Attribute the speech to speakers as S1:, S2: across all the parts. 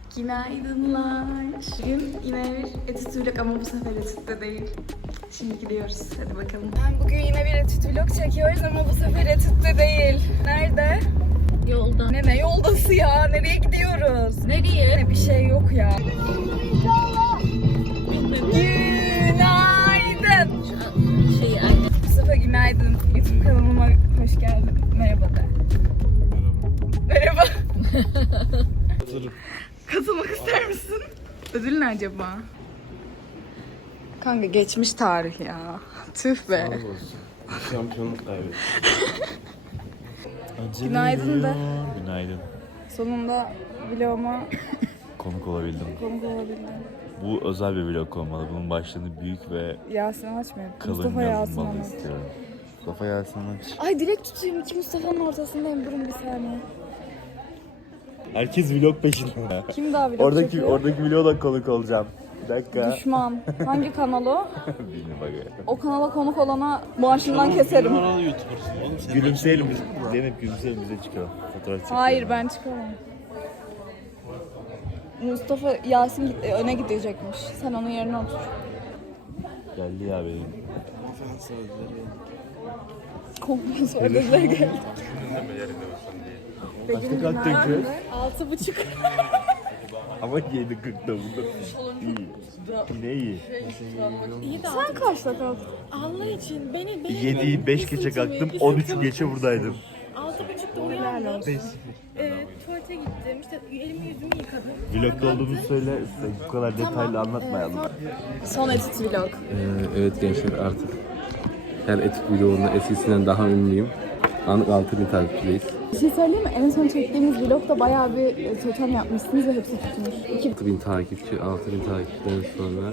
S1: Günaydınlar. Bugün yine bir etüt vlog ama bu sefer etütte değil. Şimdi gidiyoruz. Hadi bakalım. Bugün yine bir etüt vlog çekiyoruz ama bu sefer etütte değil. Nerede?
S2: Yolda.
S1: Ne yoldası ya? Nereye gidiyoruz?
S2: Nereye?
S1: Bir şey yok ya. Günaydın. Mustafa günaydın. YouTube kanalıma hoş geldin. Merhaba de. Merhaba. Katılmak ister misin? Ödül ne acaba? Kanka geçmiş tarih ya. Tüh be.
S3: Şampiyonluk kaybettim.
S1: Günaydın da.
S3: Günaydın.
S1: Sonunda vloguma
S3: Konuk olabildim.
S1: konuk olabildim.
S3: Bu özel bir vlog olmalı. Bunun başlığını büyük ve
S1: Yasin açmıyor.
S3: kalın
S1: Mustafa Yasin
S3: yazılmalı
S1: anlat.
S3: istiyorum. Mustafa Yasin aç.
S1: Ay direkt tutayım. İki Mustafa'nın ortasındayım. Durun bir saniye.
S3: Herkes vlog peşinde.
S1: Kim daha vlog
S3: Oradaki
S1: çekiyor?
S3: vloga konuk olacağım. Bir dakika.
S1: Düşman. Hangi kanal o?
S3: Bilmiyorum bak.
S1: O kanala konuk olana maaşından keserim.
S3: Gülümseyelim. Zeynep gülümseyelim bize çıkalım. Fotoğraf çekelim.
S1: Hayır ben çıkamam. Mustafa Yasin öne gidecekmiş. Sen onun yerine otur.
S3: Geldi ya benim.
S1: Konferans geldi.
S3: Kaçta kalktın?
S1: 6:30.
S3: Ama 7.40'da bunda. İyi. Yine iyi.
S1: Sen kaçta kalktın?
S2: Allah için beni
S3: 7'yi 5 geçe kalktım. 13 geçe buradaydım.
S2: 6.30'da uyandım. Tuvalete gittim. İşte elimi yüzümü yıkadım.
S3: Vlogda olduğumuzu söyle. Bu kadar detaylı anlatmayalım.
S1: Son edit vlog.
S4: Evet gençler artık her etik vlogunda eskisinden daha ünlüyüm. Anlık 6000 takipçideyiz.
S1: Bir şey söyleyeyim mi? En son çektiğimiz vlogda bayağı bir totem yapmışsınız ve hepsi tutmuş.
S4: 6000 takipçi, 6000 takipçiden sonra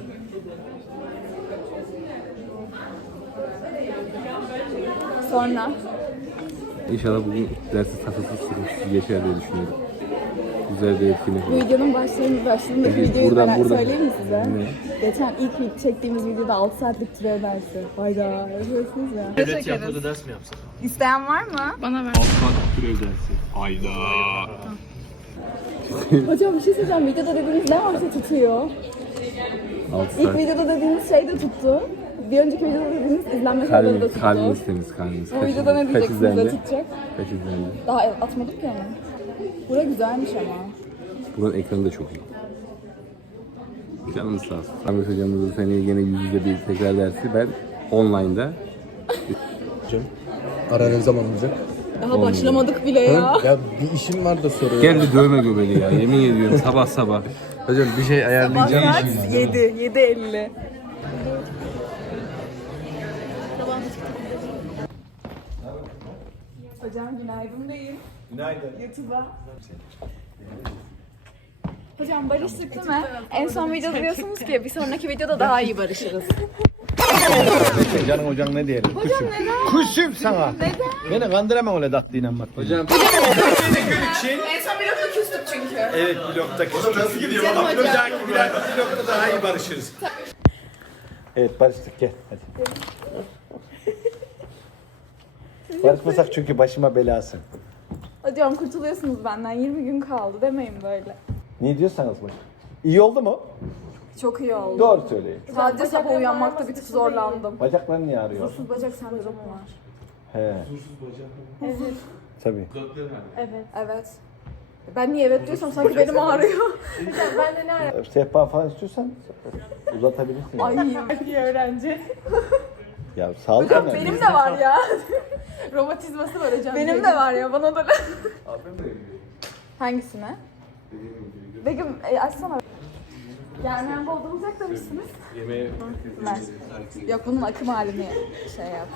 S1: Sonra
S4: inşallah bugün dersiz tasasız sıkıntısız geçer diye düşünüyorum. Güzel bir etkinlik
S1: bu
S4: olur.
S1: videonun başlarındaki
S4: Evet,
S1: videoyu
S4: buradan-
S1: ben
S4: buradan.
S1: söyleyeyim mi size?
S4: Ne?
S1: Geçen ilk çektiğimiz videoda 6 saatlik türev dersi. Hayda yapıyorsunuz ya.
S5: Devlet tiyatroda ders mi yapsak?
S1: İsteyen var mı? Bana ver.
S3: Türev dersi. Hayda.
S1: Hocam bir şey söyleyeceğim. Videoda dediğiniz ne varsa tutuyor.
S4: 6
S1: İlk
S4: saat.
S1: videoda dediğiniz şey de tuttu. Bir önceki videoda dediğiniz izlenme sayıları da
S4: Kalbimiz,
S1: tuttu.
S4: kalbimiz temiz, kalbimiz.
S1: Bu videoda ne diyeceksiniz de
S4: izlendi?
S1: tutacak?
S4: Kaç izlendi?
S1: Daha atmadık ya onu. Bura güzelmiş ama.
S4: Buranın ekranı da çok iyi. Canımız sağ olsun. Ahmet hocamızın seneye yine yüz yüze bir tekrar dersi. Ben online'da.
S5: Ara ne zaman olacak?
S1: Daha başlamadık bile ya.
S5: Ya bir işim var da soruyor.
S4: Geldi dövme göbeli ya. Yemin ediyorum sabah sabah.
S5: Hocam bir şey ayarlayacağım.
S1: Saat 7:50. Hocam günaydın deyin. Günaydın. YouTube'a. Hocam barıştık değil mi? En son videoda diyorsunuz ki bir sonraki videoda daha iyi barışırız.
S5: Canım hocam ne diyelim?
S1: Hocam neden?
S5: Kuşum sana.
S1: Neden?
S5: Beni kandıramam öyle tatlı inanmak. Hocam.
S1: En son vlogda küstük çünkü.
S5: Evet blokta küçük. Nasıl gidiyor? Blokta daha iyi barışırız. Evet barıştık gel hadi. Barışmasak çünkü başıma belasın.
S1: Hocam kurtuluyorsunuz benden. 20 gün kaldı demeyin böyle.
S5: Ne diyorsanız bak. İyi oldu mu?
S1: Çok iyi oldu.
S5: Doğru söyleyin.
S1: Sadece sabah uyanmakta bir tık zorlandım.
S5: Bacakların niye ağrıyor?
S1: Huzursuz bacak sendromu var.
S5: He. Tabii.
S1: Evet. Ben niye evet diyorsam sanki benim ağrıyor.
S5: Sehpa falan istiyorsan uzatabilirsin.
S1: Ay iyi öğrenci.
S5: Ya sağlık
S1: Hocam
S5: önemli.
S1: benim de var ya. Romatizması var hocam. Benim de var ya bana da. Hangisine? Begüm açsana. Gelmeyen doldurulacak demişsiniz.
S4: Yemeğe
S1: Ver. Yok bunun akım halini şey yap.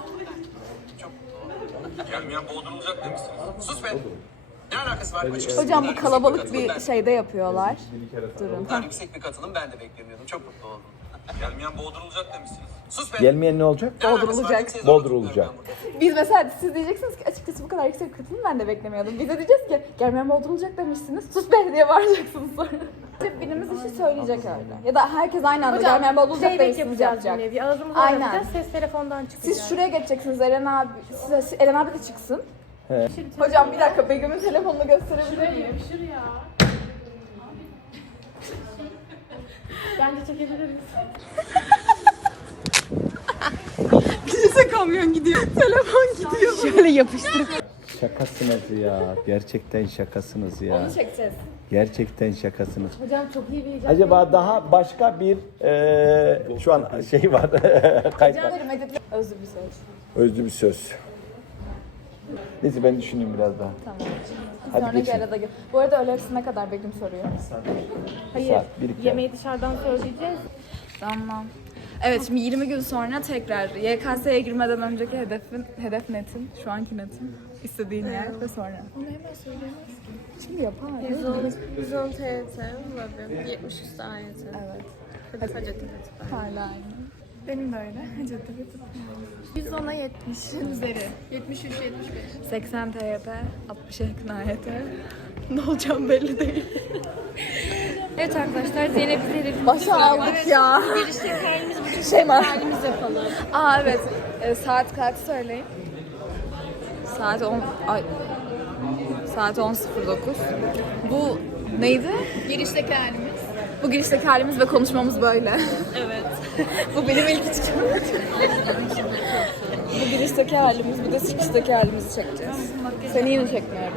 S6: Gelmeyen boğdurulacak demişsiniz. Sus be! Ne alakası var? Açıkçası
S1: Hocam bu
S6: yüksek
S1: kalabalık
S6: katılım
S1: bir şeyde yapıyorlar. Durun.
S6: Bu kadar yüksek bir katılım ben de beklemiyordum. Çok mutlu oldum. Gelmeyen boğdurulacak demişsiniz. Sus be!
S5: Gelmeyen ne olacak?
S6: Ne alakası var?
S1: Boğdurulacak.
S6: Kimseye zor
S5: Boğdurulacak.
S6: tutmuyorum ben burada.
S1: Biz mesela siz diyeceksiniz ki açıkçası bu kadar yüksek bir katılım ben de beklemiyordum. Biz de diyeceğiz ki gelmeyen boğdurulacak demişsiniz. Sus be diye bağıracaksınız sonra. Birimiz işi söyleyecek öyle. Ya da herkes aynı anda gelmeyen boğdurulacak demişsiniz yapacak.
S2: Ağzımızı
S1: Aynen.
S2: oynatacağız, ses telefondan çıkacak.
S1: Siz şuraya geçeceksiniz Eren abi. Eren abi de çıksın. Hocam bir dakika Begüm'ün telefonunu gösterebilir miyim?
S2: Bence çekebiliriz.
S1: Bize kamyon gidiyor. Telefon gidiyor. Şöyle yapıştırıp.
S5: Şakasınız ya. Gerçekten şakasınız ya.
S1: Onu çekeceğiz.
S5: Gerçekten şakasınız.
S2: Hocam çok iyi bir icat.
S5: Acaba daha başka bir şu an şey var. Kayıt var.
S1: Özlü bir söz.
S5: Özlü bir söz. Neyse ben düşüneyim biraz daha.
S1: Tamam.
S5: Hadi
S1: Sonraki
S5: geçin.
S1: arada bu arada öğle arasına kadar Begüm soruyor.
S2: Hayır.
S5: Saat 1-2.
S2: Yemeği dışarıdan söyleyeceğiz.
S1: Tamam. Evet şimdi 20 gün sonra tekrar YKS'ye girmeden önceki hedef netin, şu anki netin, istediğin yer ve sonra. Onu hemen söyleyemez ki. Şimdi yapar.
S7: 110 TYT olabilir. 70 üstü AYT.
S1: Evet.
S7: Hacettepe.
S1: Hala aynı. Benim de öyle. Hacettepe.
S7: 110'a 70'in üzeri. 73, 75.
S1: 80 TYT, 60'a yakın AYT. Ne olacağım belli değil.
S7: Evet arkadaşlar Zeynep bize
S1: Başa aldık ya.
S7: girişteki halimiz bütün
S1: Şey var.
S7: halimiz yapalım.
S1: Aa evet. Saat kaç söyleyin? Saat 10. Ay. Saat 10.09. Bu neydi?
S7: Girişteki halimiz.
S1: Bu girişteki halimiz ve konuşmamız böyle.
S7: Evet.
S1: Bu benim ilk içkim. Bu girişteki halimiz, bir de çıkıştaki halimizi çekeceğiz. Seni yine çekmiyorum.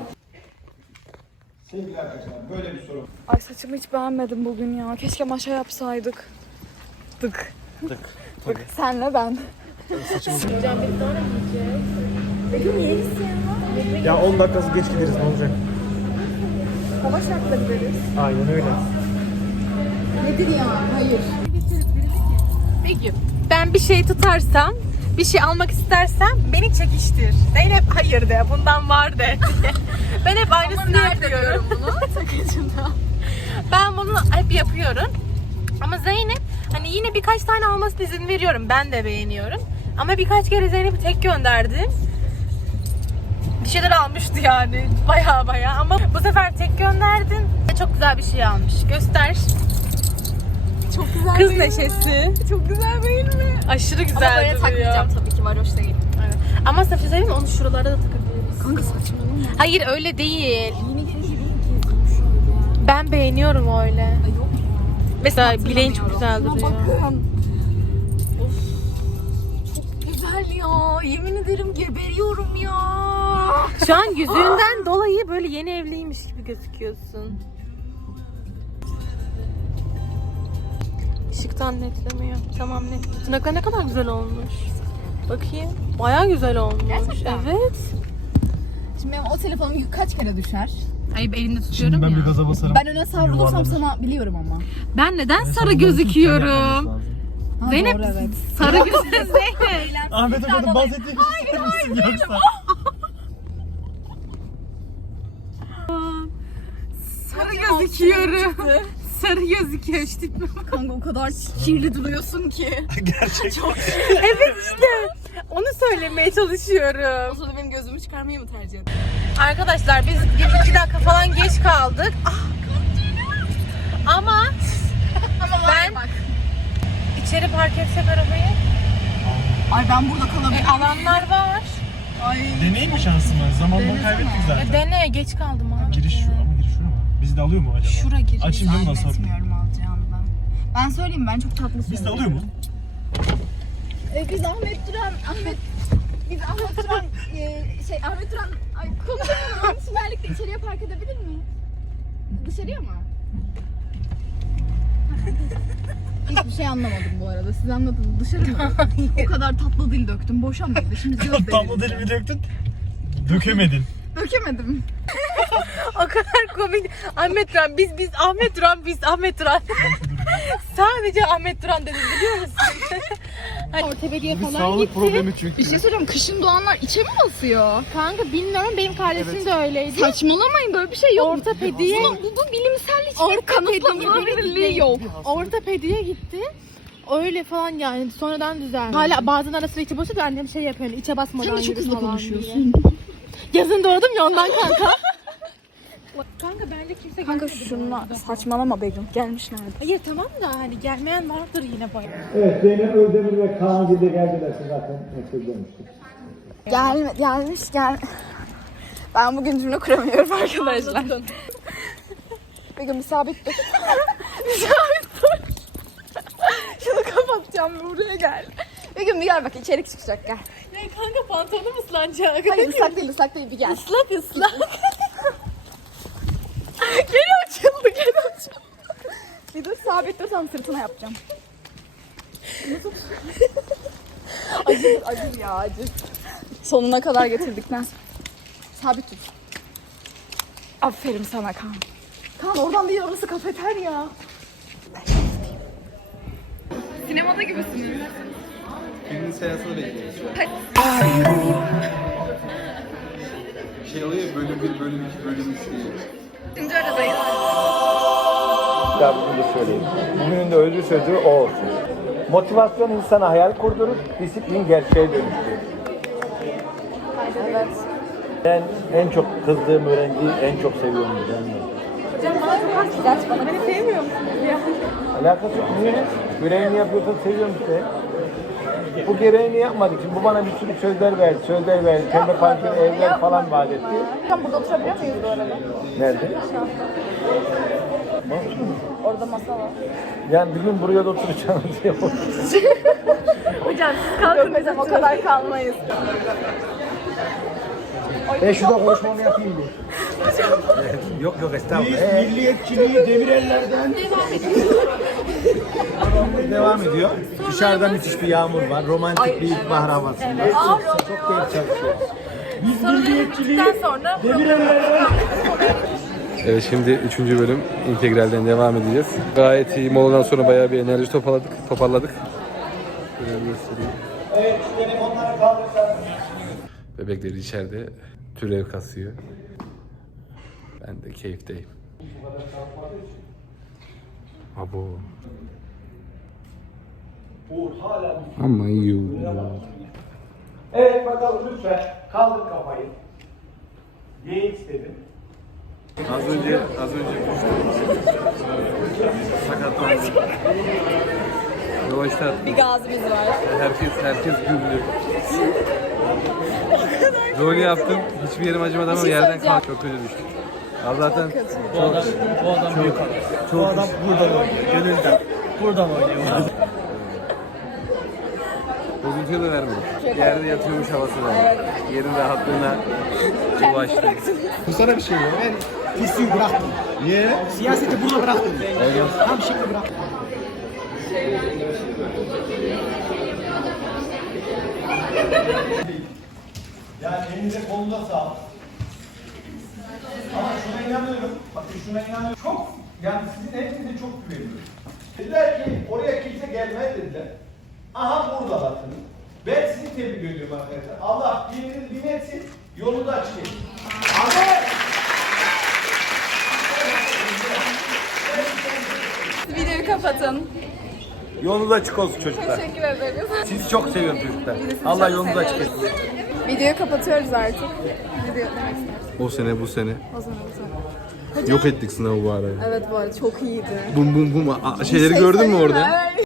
S8: Sevgili arkadaşlar böyle bir soru.
S1: Ay saçımı hiç beğenmedim bugün ya. Keşke maşa yapsaydık. Dık. Dık. Senle ben.
S8: Ya 10 dakikası geç gideriz ne olacak?
S1: Hava şartla gideriz.
S8: Aynen öyle.
S1: Nedir ya? Hayır.
S2: Begüm, ben bir şey tutarsam, bir şey almak istersem beni çekiştir. Zeynep hayır de, bundan var de. Ben hep aynısını yapıyorum. Ben bunu hep yapıyorum. Ama Zeynep hani yine birkaç tane almasına izin veriyorum. Ben de beğeniyorum. Ama birkaç kere Zeynep'i tek gönderdim. Bir şeyler almıştı yani. Baya ama bu sefer tek gönderdim. Çok güzel bir şey almış. Göster.
S1: Çok güzel
S2: Kız
S1: değil
S2: neşesi.
S1: mi? Çok güzel değil mi?
S2: Aşırı güzel
S1: Ama böyle
S2: duruyor.
S1: takmayacağım tabii ki. Varoş değil.
S2: Evet. Ama Safiye söyleyeyim mi? Onu şuralara da takabiliriz.
S1: Kanka saçmalama.
S2: Hayır öyle değil.
S1: Yeni gelince değil ki. Şöyle.
S2: Ben beğeniyorum öyle.
S1: Ay yok.
S2: Mesela bileğin çok güzel
S1: Şuna
S2: duruyor.
S1: bakın. Of. Çok güzel ya. Yemin ederim geberiyorum ya.
S2: Şu an yüzüğünden dolayı böyle yeni evliymiş gibi gözüküyorsun. Işıktan netlemiyor. Tamam net. Tırnaklar ne kadar güzel olmuş. Bakayım. Bayağı güzel olmuş.
S1: Gerçekten.
S2: Evet.
S1: Şimdi benim o telefonum kaç kere düşer?
S2: Hayır elimde tutuyorum
S8: Ben
S2: ya.
S8: bir gaza basarım.
S1: Ben öne savrulursam
S8: Yuvarlanır.
S1: sana biliyorum ama.
S2: Ben neden sarı gözüküyorum?
S1: Ha,
S2: Zeynep
S1: doğru, evet.
S2: sarı gözüküyor Zeynep.
S8: Ahmet Hoca'nın bahsettiği kişi misin yoksa?
S2: Sarı gözüküyorum. Sarı gözüküyor işte.
S1: Kanka o kadar kirli duruyorsun ki.
S2: Evet işte. Onu söylemeye çalışıyorum.
S1: O sırada benim gözümü çıkarmayı mı tercih ettin?
S2: Arkadaşlar biz 2 dakika falan geç kaldık. Ama ben içeri park etsek arabayı.
S1: Ay ben burada kalabilirim.
S2: Alanlar var.
S8: Deneyim mi şansımı? Zamandan kaybettik zaten.
S2: Dene geç kaldım abi.
S8: Giriş şu ama giriş şura mı? Bizi de alıyor mu acaba?
S2: Şura giriş.
S8: Açayım değil mi nasıl?
S1: Zannetmiyorum alacağımdan. Ben söyleyeyim ben çok tatlısın.
S8: Biz de alıyor mu?
S1: Biz Ahmet Duran, Ahmet Duran, Ahmet Duran, konuşamıyorum. Süper içeriye park edebilir mi? Dışarıya mı? Hiçbir şey anlamadım bu arada. Siz anladınız. Dışarı mı? O kadar tatlı dil döktüm. Boşa mıydı? Şimdi cevap
S8: Tatlı dil mi döktün? Dökemedin.
S1: Dökemedim.
S2: O kadar komik. Ahmet Duran biz Ahmet Duran biz Ahmet Duran. Sadece Ahmet Duran dedim biliyor musun? Hani Ortopediye
S8: Bir
S2: falan
S8: sağlık
S2: gitti.
S8: problemi çünkü.
S1: Bir şey söyleyeyim. Kışın doğanlar içe mi basıyor?
S2: Kanka bilmiyorum benim kardeşim de öyleydi.
S1: Saçmalamayın. Böyle bir şey yok.
S2: Ortopediye
S1: Bu bilimsel hiçbir kanıtlanabilirliği yok.
S2: Ortopediye gitti. Öyle falan yani sonradan düzeldi. Hala bazen arasında içe basıyor da annem şey yapıyor içe basmadan
S1: Sen de çok
S2: yürü
S1: hızlı
S2: falan
S1: konuşuyorsun.
S2: diye. Yazın doğdum ya ondan kanka. Kanka bence kimse
S1: Kanka
S2: gelmedi.
S1: şunlar saçmalama Begüm. Gelmişlerdi.
S2: Hayır tamam da hani gelmeyen vardır yine bayağı.
S8: Evet Zeynep Özdemir ve Kaan Gide geldiler zaten söylemiştik.
S1: Gelmiş. Ben bugün cümle kuramıyorum arkadaşlar. Begüm bir sabit dur. Bir sabit dur. yapacağım buraya gel. Bir gün bir gel bak içerik çıkacak gel.
S2: Ya kanka pantolonum ıslanacak.
S1: Hayır ıslak değil bir gel.
S2: Islak.
S1: Geri açıldı. Bir dur sabit dur tam sırtına yapacağım. acır ya acır. Sonuna kadar getirdikten. Sabit tut. Aferin sana Kaan. Kaan oradan değil orası kafeterya. Sinemada gibisiniz.
S5: Filmin seansını bekliyoruz şu an. Şey oluyor ya, bölüm 1, bölüm 2, bölüm 3 diye.
S1: Şimdi aradayız.
S8: Ya bugün de söyleyeyim. Bugünün de özlü sözü o olsun. Motivasyon insana hayal kurdurur, disiplin gerçeğe dönüştürür.
S1: Evet.
S8: Ben en çok kızdığım öğrenciyi en çok seviyorum.
S1: Hocam bana çok haksız. Gerçi bana beni sevmiyor musunuz ya?
S8: Alakası yok. Niye? Görevini yapıyorsan seviyorum işte. Bu görevini yapmadığı için bu bana bir sürü sözler verdi. Pembe panter evler falan vaat etti.
S1: Hocam burada oturabiliyor muyuz bu arada?
S8: Nerede?
S1: Orada masa var.
S8: Yani bir gün buraya da oturacağım diye.
S1: Hocam siz kalkın hocam o kadar kalmayız.
S8: Ben şurada konuşmamı yapayım bir. Yok estağfurullah. Milliyetçiliği devir ellerden. Devam ediyor. Dışarıda müthiş bir yağmur var. Romantik bir ilkbahar havasında. Çok keyif çalışıyor. Biz milliyetçiliği
S2: sonra
S8: devir ellerden.
S4: Evet şimdi 3. bölüm integralden devam edeceğiz. Gayet iyi. Moladan sonra bayağı bir enerji toparladık. Şöyle göstereyim.
S8: Evet, şu telefonları kaldırsanız.
S4: Bebekleri içeride türev kasıyor. Ben de keyfteyim. Abo. Ama iyi.
S8: Evet bakalım lütfen kaldır kafayı. Geyik istedim.
S5: Az önce sakatlandım.
S4: Yavaşlar.
S1: Bir gazimiz var.
S4: Herkes güldü. Rol yaptım. Hiçbir yerim acımadı ama yerden
S1: söyleyeceğim.
S4: kalk çok kötü düştüm. Ya zaten
S8: Bu adam buradan oynuyor. Gönülden. Buradan oynuyor.
S4: bozuntuya da vermedim. Yerde yatıyormuş havası verdim. Yerin rahatlığına ulaştım.
S8: Bu sana bir şey ya. Ben pisliği bıraktım. Niye? Siyaseti burada bıraktım. Tam şimdi bıraktım. Yani elinize koluna sağlık. Ama şuna inanıyorum. Bakın şuna inanıyorum. Çok, yani sizin hepinize çok güveniyorum. Dediler ki oraya kimse gelmez dediler. Aha burada bakın. Ben sizi tebrik ediyorum arkadaşlar. Allah biriniz bin etsin, yolu da açık etsin. Amin.
S1: Videoyu kapatın.
S5: Yolunuz açık olsun çocuklar.
S1: Teşekkür ederiz.
S5: Sizi çok seviyorum çocuklar. Allah yolunuzu açık etsin.
S1: Videoyu kapatıyoruz artık. Video demek istiyorum.
S4: O sene bu sene.
S1: O zaman
S4: Yok ettik sınavı bu araya.
S1: evet bu arada çok iyiydi.
S4: Bum bum bum. Şeyleri gördün mü orada?
S1: Evet.